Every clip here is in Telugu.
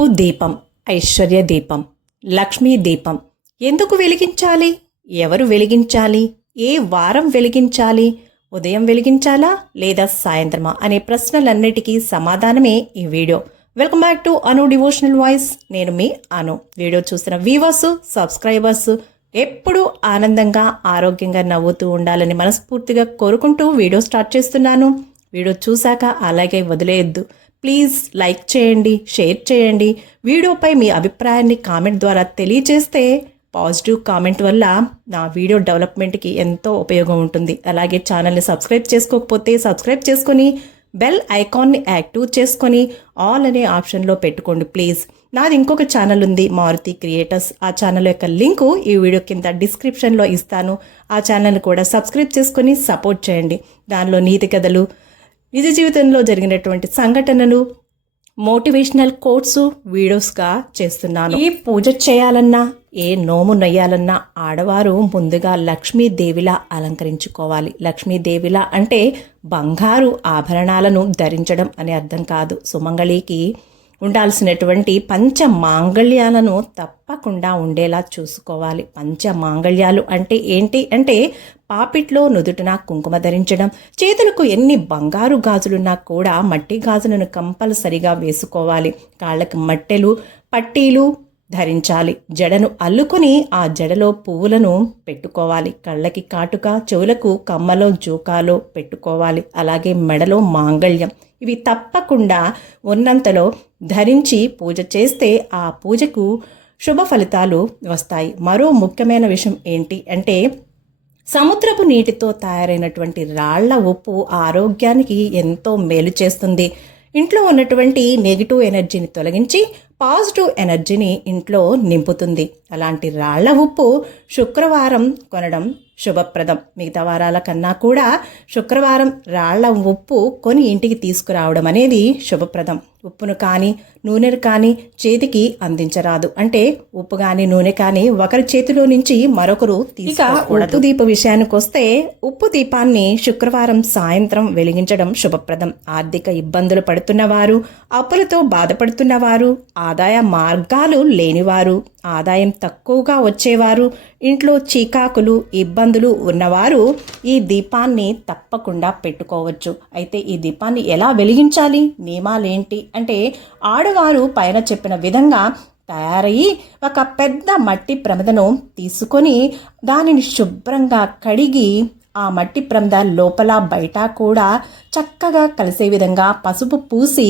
ఉప్పు దీపం, ఐశ్వర్య దీపం, లక్ష్మీ దీపం ఎందుకు వెలిగించాలి? ఎవరు వెలిగించాలి? ఏ వారం వెలిగించాలి? ఉదయం వెలిగించాలా లేదా సాయంత్రమా అనే ప్రశ్నలన్నిటికీ సమాధానమే ఈ video. Welcome back to Anu devotional voice. నేను మీ అను. వీడియో చూసిన వ్యూవర్స్, సబ్స్క్రైబర్స్ ఎప్పుడూ ఆనందంగా ఆరోగ్యంగా నవ్వుతూ ఉండాలని మనస్ఫూర్తిగా కోరుకుంటూ వీడియో స్టార్ట్ చేస్తున్నాను. వీడియో చూశాక అలాగే వదిలేయద్దు. ప్లీజ్ లైక్ చేయండి, షేర్ చేయండి. వీడియోపై మీ అభిప్రాయాన్ని కామెంట్ ద్వారా తెలియజేస్తే పాజిటివ్ కామెంట్ వల్ల నా వీడియో డెవలప్మెంట్కి ఎంతో ఉపయోగం ఉంటుంది. అలాగే ఛానల్ని సబ్స్క్రైబ్ చేసుకోకపోతే సబ్స్క్రైబ్ చేసుకొని బెల్ ఐకాన్ని యాక్టివ్ చేసుకొని ఆల్ అనే ఆప్షన్లో పెట్టుకోండి ప్లీజ్. నాది ఇంకొక ఛానల్ ఉంది, మారుతి క్రియేటర్స్. ఆ ఛానల్ యొక్క లింకు ఈ వీడియో కింద డిస్క్రిప్షన్లో ఇస్తాను. ఆ ఛానల్ని కూడా సబ్స్క్రైబ్ చేసుకొని సపోర్ట్ చేయండి. దానిలో నీతి కథలు, నిజ జీవితంలో జరిగినటువంటి సంఘటనలు, మోటివేషనల్ కోట్స్ వీడియోస్గా చేస్తున్నాను. ఏ పూజ చేయాలన్నా, ఏ నోము నయ్యాలన్నా ఆడవారు ముందుగా లక్ష్మీదేవిలా అలంకరించుకోవాలి. లక్ష్మీదేవిలా అంటే బంగారు ఆభరణాలను ధరించడం అనే అర్థం కాదు. సుమంగళికి ఉండాల్సినటువంటి పంచ మాంగళ్యాలను తప్పకుండా ఉండేలా చూసుకోవాలి. పంచ మాంగళ్యాలు అంటే ఏంటి అంటే పాపిట్లో నుదుటిన కుంకుమ ధరించడం, చేతులకు ఎన్ని బంగారు గాజులున్నా కూడా మట్టి గాజులను కంపల్సరిగా వేసుకోవాలి. కాళ్ళకి మట్టెలు, పట్టీలు ధరించాలి. జడను అల్లుకొని ఆ జడలో పువ్వులను పెట్టుకోవాలి. కళ్ళకి కాటుక, చెవులకు కమ్మలో జూకాలో పెట్టుకోవాలి. అలాగే మెడలో మాంగళ్యం. ఇవి తప్పకుండా ఉన్నంతలో ధరించి పూజ చేస్తే ఆ పూజకు శుభ ఫలితాలు వస్తాయి. మరో ముఖ్యమైన విషయం ఏంటి అంటే సముద్రపు నీటితో తయారైనటువంటి రాళ్ల ఉప్పు ఆరోగ్యానికి ఎంతో మేలు చేస్తుంది. ఇంట్లో ఉన్నటువంటి నెగిటివ్ ఎనర్జీని తొలగించి పాజిటివ్ ఎనర్జీని ఇంట్లో నింపుతుంది. అలాంటి రాళ్ల ఉప్పు శుక్రవారం కొనడం శుభప్రదం. మిగతా వారాల కన్నా కూడా శుక్రవారం రాళ్ల ఉప్పు కొని ఇంటికి తీసుకురావడం అనేది శుభప్రదం. ఉప్పును కానీ నూనెను కానీ చేతికి అందించరాదు. అంటే ఉప్పు కానీ నూనె కానీ ఒకరి చేతిలో నుంచి మరొకరు తీసుకోకూడదు. ఉప్పు దీప విషయానికి వస్తే ఉప్పు దీపాన్ని శుక్రవారం సాయంత్రం వెలిగించడం శుభప్రదం. ఆర్థిక ఇబ్బందులు పడుతున్నవారు, అప్పులతో బాధపడుతున్నవారు, ఆదాయ మార్గాలు లేనివారు, ఆదాయం తక్కువగా వచ్చేవారు, ఇంట్లో చీకాకులు, ఇబ్బందులు ఉన్నవారు ఈ దీపాన్ని తప్పకుండా పెట్టుకోవచ్చు. అయితే ఈ దీపాన్ని ఎలా వెలిగించాలి? నియమాలేంటి అంటే ఆడవారు పైన చెప్పిన విధంగా తయారయ్యి ఒక పెద్ద మట్టి ప్రమిదను తీసుకొని దానిని శుభ్రంగా కడిగి ఆ మట్టి ప్రమిద లోపల బయట కూడా చక్కగా కలిసే విధంగా పసుపు పూసి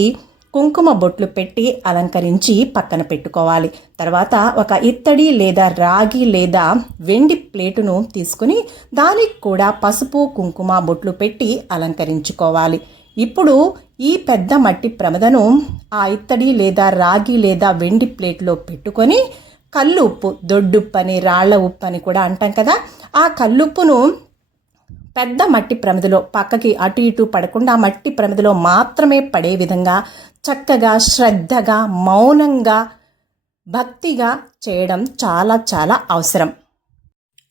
కుంకుమ బొట్లు పెట్టి అలంకరించి పక్కన పెట్టుకోవాలి. తర్వాత ఒక ఇత్తడి లేదా రాగి లేదా వెండి ప్లేటును తీసుకుని దానికి కూడా పసుపు కుంకుమ బొట్లు పెట్టి అలంకరించుకోవాలి. ఇప్పుడు ఈ పెద్ద మట్టి ప్రమిదను ఆ ఇత్తడి లేదా రాగి లేదా వెండి ప్లేట్లో పెట్టుకొని కల్లు ఉప్పు, దొడ్డుప్పు అని, రాళ్ల ఉప్పు అని కూడా అంటాం కదా, ఆ కల్లుప్పును పెద్ద మట్టి ప్రమిదలో పక్కకి అటు ఇటు పడకుండా మట్టి ప్రమిదలో మాత్రమే పడే విధంగా చక్కగా శ్రద్ధగా మౌనంగా భక్తిగా చేయడం చాలా చాలా అవసరం.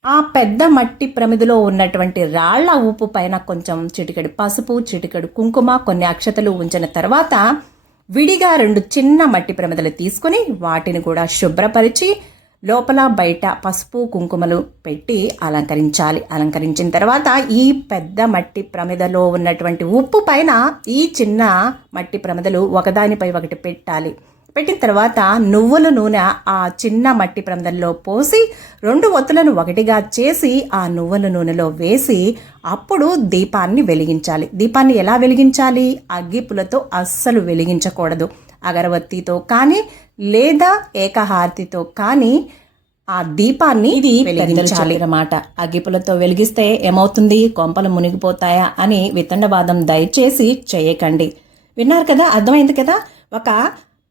ఆ పెద్ద మట్టి ప్రమిదలో ఉన్నటువంటి రాళ్ల ఉప్పు పైన కొంచెం చిటికెడు పసుపు, చిటికెడు కుంకుమ, కొన్ని అక్షతలు ఉంచిన తర్వాత విడిగా 2 చిన్న మట్టి ప్రమిదలు తీసుకుని వాటిని కూడా శుభ్రపరిచి లోపల బయట పసుపు కుంకుమలు పెట్టి అలంకరించాలి. అలంకరించిన తర్వాత ఈ పెద్ద మట్టి ప్రమిదలో ఉన్నటువంటి ఉప్పు పైన ఈ చిన్న మట్టి ప్రమిదలు ఒకదానిపై ఒకటి పెట్టాలి. పెట్టిన తర్వాత నువ్వుల నూనె ఆ చిన్న మట్టి ప్రమిదల్లో పోసి 2 ఒత్తులను ఒకటిగా చేసి ఆ నువ్వుల నూనెలో వేసి అప్పుడు దీపాన్ని వెలిగించాలి. దీపాన్ని ఎలా వెలిగించాలి? అగ్గిపులతో అస్సలు వెలిగించకూడదు. అగరవత్తితో కానీ లేదా ఏకహారతితో కానీ ఆ దీపాన్ని వెలిగించాలి అన్నమాట. అగ్గిపులతో వెలిగిస్తే ఏమవుతుంది? కొంపలు మునిగిపోతాయా అని వితండవాదం దయచేసి చేయకండి. విన్నారు కదా, అర్థమైంది కదా. ఒక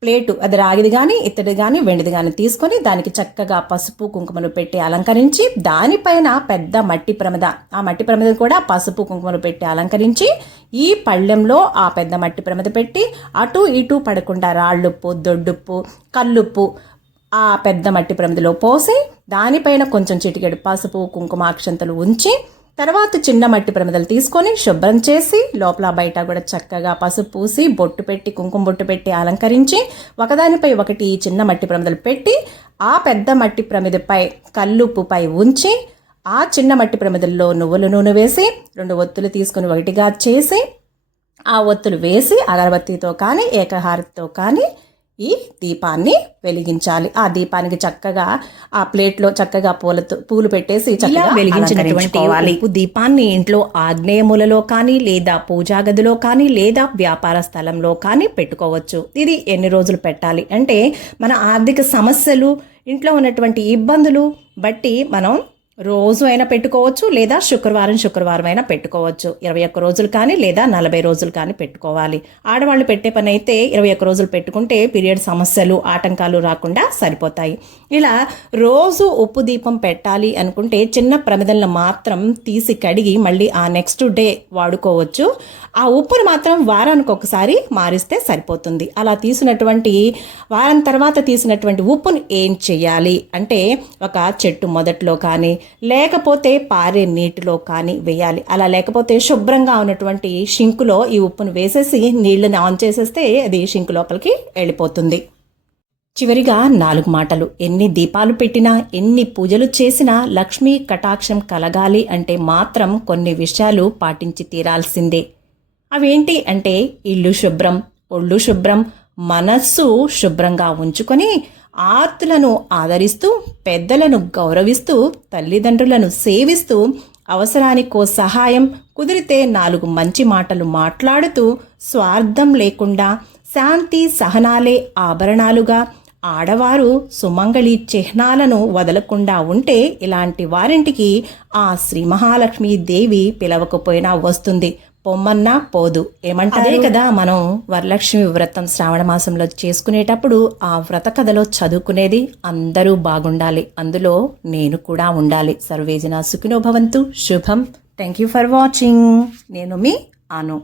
ప్లేటు, అది రాగిది కానీ ఇత్తడి కానీ వెండిది కానీ తీసుకొని దానికి చక్కగా పసుపు కుంకుమలు పెట్టి అలంకరించి దానిపైన పెద్ద మట్టి ప్రమిద, ఆ మట్టి ప్రమిద కూడా పసుపు కుంకుమలు పెట్టి అలంకరించి ఈ పళ్ళెంలో ఆ పెద్ద మట్టి ప్రమిద పెట్టి అటు ఇటు పడకుండా రాళ్ళుప్పు, దొడ్డుప్పు, కల్లుప్పు ఆ పెద్ద మట్టి ప్రమిదలో పోసి దానిపైన కొంచెం చిటికెడు పసుపు కుంకుమ అక్షంతలు ఉంచి తర్వాత చిన్న మట్టి ప్రమిదలు తీసుకొని శుభ్రం చేసి లోపల బయట కూడా చక్కగా పసుపు పూసి బొట్టు పెట్టి కుంకుమ బొట్టు పెట్టి అలంకరించి ఒకదానిపై ఒకటి చిన్న మట్టి ప్రమిదలు పెట్టి ఆ పెద్ద మట్టి ప్రమిదపై కల్లుప్పుపై ఉంచి ఆ చిన్న మట్టి ప్రమిదల్లో నువ్వుల నూనె వేసి 2 ఒత్తులు తీసుకుని ఒకటిగా చేసి ఆ ఒత్తులు వేసి అగరబత్తితో కానీ ఏకహారతితో కానీ ఈ దీపాన్ని వెలిగించాలి. ఆ దీపానికి చక్కగా ఆ ప్లేట్లో చక్కగా పూలు పెట్టేసి చక్కగా వెలిగించినటువంటి ఉప్పు దీపాన్ని ఇంట్లో ఆగ్నేయ మూలలో కానీ లేదా పూజా గదిలో కానీ లేదా వ్యాపార స్థలంలో కానీ పెట్టుకోవచ్చు. ఇది ఎన్ని రోజులు పెట్టాలి అంటే మన ఆర్థిక సమస్యలు, ఇంట్లో ఉన్నటువంటి ఇబ్బందులు బట్టి మనం రోజు అయినా పెట్టుకోవచ్చు లేదా శుక్రవారం అయినా పెట్టుకోవచ్చు. 21 రోజులు కానీ లేదా 40 రోజులు కానీ పెట్టుకోవాలి. ఆడవాళ్ళు పెట్టే పని అయితే 21 రోజులు పెట్టుకుంటే పీరియడ్ సమస్యలు ఆటంకాలు రాకుండా సరిపోతాయి. ఇలా రోజు ఉప్పు దీపం పెట్టాలి అనుకుంటే చిన్న ప్రమిదలను మాత్రం తీసి కడిగి మళ్ళీ ఆ నెక్స్ట్ డే వాడుకోవచ్చు. ఆ ఉప్పును మాత్రం వారానికి ఒకసారి మారిస్తే సరిపోతుంది. అలా తీసినటువంటి వారం తర్వాత తీసినటువంటి ఉప్పును ఏం చేయాలి అంటే ఒక చెట్టు మొదట్లో కానీ లేకపోతే పారే నీటిలో కానీ వేయాలి. అలా లేకపోతే శుభ్రంగా ఉన్నటువంటి షింకులో ఈ ఉప్పును వేసేసి నీళ్ళని ఆన్ చేసేస్తే అది షింకు లోపలికి వెళ్ళిపోతుంది. చివరిగా 4 మాటలు. ఎన్ని దీపాలు పెట్టినా ఎన్ని పూజలు చేసినా లక్ష్మీ కటాక్షం కలగాలి అంటే మాత్రం కొన్ని విషయాలు పాటించి తీరాల్సిందే. అవేంటి అంటే ఇల్లు శుభ్రం, ఒళ్ళు శుభ్రం, మనస్సు శుభ్రంగా ఉంచుకొని ఆర్తులను ఆదరిస్తూ పెద్దలను గౌరవిస్తూ తల్లిదండ్రులను సేవిస్తూ అవసరానికో సహాయం, కుదిరితే 4 మంచి మాటలు మాట్లాడుతూ స్వార్థం లేకుండా శాంతి సహనాలే ఆభరణాలుగా ఆడవారు సుమంగళి చిహ్నాలను వదలకుండా ఉంటే ఇలాంటి వారింటికి ఆ శ్రీ మహాలక్ష్మీ దేవి పిలవకపోయినా వస్తుంది, పొమ్మన్నా పోదు. ఏమంటారు? అదే కదా మనం వరలక్ష్మి వ్రతం శ్రావణ మాసంలో చేసుకునేటప్పుడు ఆ వ్రత కథలో చదువుకునేది. అందరూ బాగుండాలి, అందులో నేను కూడా ఉండాలి. సర్వేజన సుఖినో భవంతు. శుభం. Thank you for watching. నేను మీ అను.